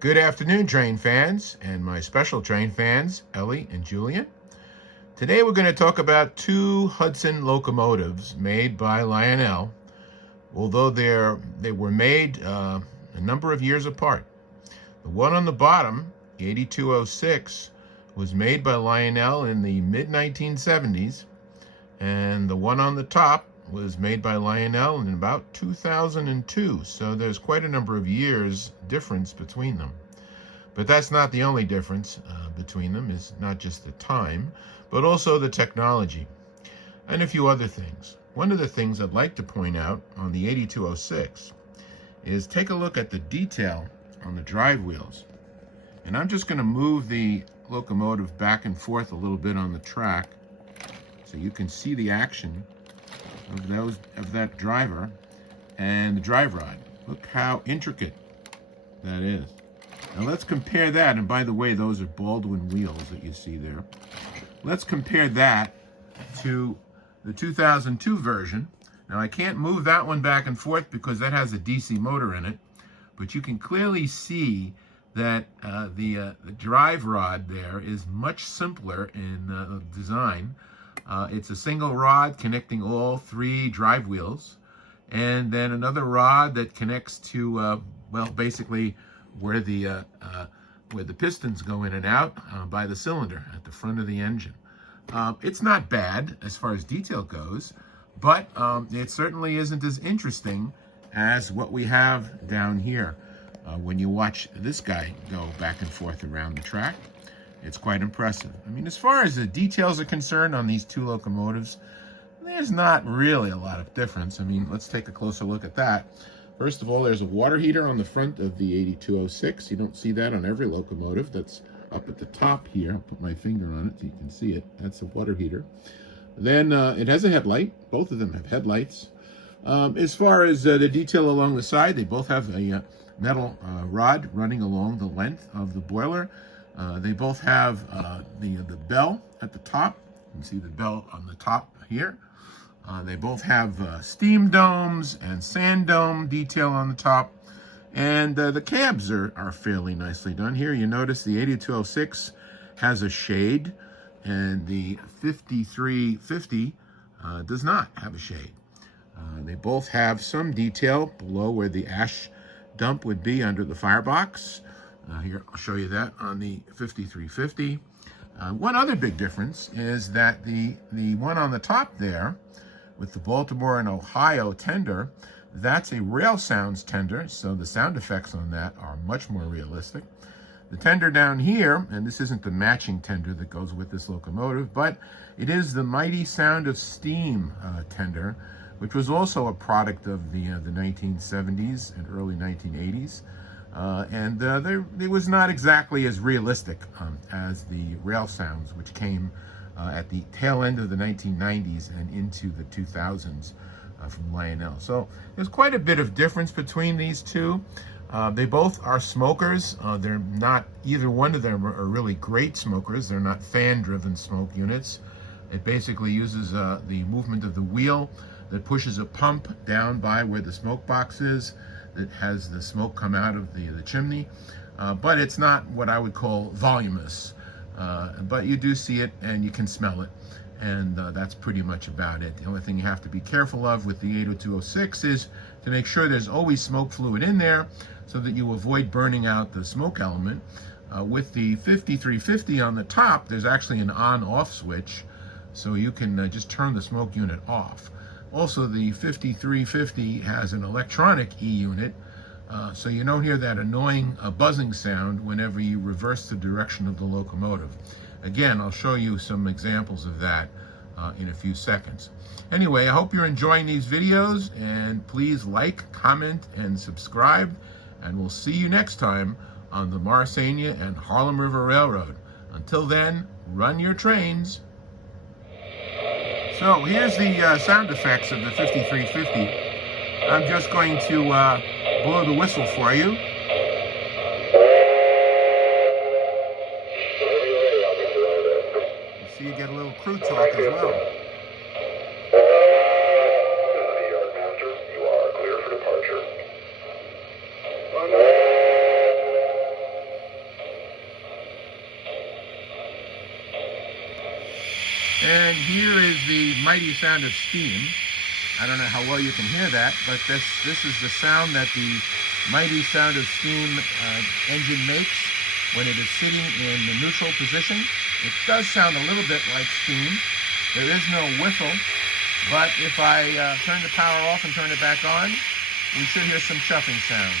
Good afternoon, train fans, and my special train fans, Ellie and Julian. Today we're going to talk about two Hudson locomotives made by Lionel, although they were made a number of years apart. The one on the bottom, the 8206, was made by Lionel in the mid-1970s, and the one on the top was made by Lionel in about 2002, so there's quite a number of years difference between them. But that's not the only difference between them. It's not just the time, but also the technology and a few other things. One of the things I'd like to point out on the 8206 is take a look at the detail on the drive wheels. And I'm just going to move the locomotive back and forth a little bit on the track so you can see the action of that driver and the drive rod. Look how intricate that is. Now let's compare that, and by the way, those are Baldwin wheels that you see there. Let's compare that to the 2002 version. Now I can't move that one back and forth because that has a DC motor in it, but you can clearly see that the drive rod there is much simpler in design. It's a single rod connecting all three drive wheels, and then another rod that connects to, basically where the pistons go in and out by the cylinder at the front of the engine. It's not bad as far as detail goes, but it certainly isn't as interesting as what we have down here. When you watch this guy go back and forth around the track, it's quite impressive. I mean, as far as the details are concerned on these two locomotives, there's not really a lot of difference. I mean, let's take a closer look at that. First of all, there's a water heater on the front of the 8206. You don't see that on every locomotive. That's up at the top here. I'll put my finger on it so you can see it. That's a water heater. Then it has a headlight. Both of them have headlights. As far as the detail along the side, they both have a metal rod running along the length of the boiler. They both have the bell at the top. You can see the bell on the top here. They both have steam domes and sand dome detail on the top. And the cabs are fairly nicely done here. You notice the 8206 has a shade, and the 5350 does not have a shade. They both have some detail below where the ash dump would be under the firebox. Here, I'll show you that on the 5350. One other big difference is that the one on the top there with the Baltimore and Ohio tender, that's a Railsounds tender, so the sound effects on that are much more realistic. The tender down here, and this isn't the matching tender that goes with this locomotive, but it is the Mighty Sound of Steam tender, which was also a product of the 1970s and early 1980s. It was not exactly as realistic as the Railsounds, which came at the tail end of the 1990s and into the 2000s from Lionel. So there's quite a bit of difference between these two. They both are smokers. They're not, either one of them are really great smokers. They're not fan-driven smoke units. It basically uses the movement of the wheel that pushes a pump down by where the smoke box is, that has the smoke come out of the chimney, but it's not what I would call voluminous. But you do see it and you can smell it, and that's pretty much about it. The only thing you have to be careful of with the 8206 is to make sure there's always smoke fluid in there so that you avoid burning out the smoke element. With the 5350 on the top, there's actually an on-off switch, so you can just turn the smoke unit off. Also, the 5350 has an electronic E-unit, so you don't hear that annoying buzzing sound whenever you reverse the direction of the locomotive. Again, I'll show you some examples of that in a few seconds. Anyway, I hope you're enjoying these videos, and please like, comment, and subscribe, and we'll see you next time on the Marsania and Harlem River Railroad. Until then, run your trains. So here's the sound effects of the 5350. I'm just going to blow the whistle for you. You see, you get a little crew talk as well. here is the mighty sound of steam. I don't know how well you can hear that, but this is the sound that the mighty sound of steam engine makes when it is sitting in the neutral position. It does sound a little bit like steam. There is no whistle, but if I turn the power off and turn it back on, we should hear some chuffing sound.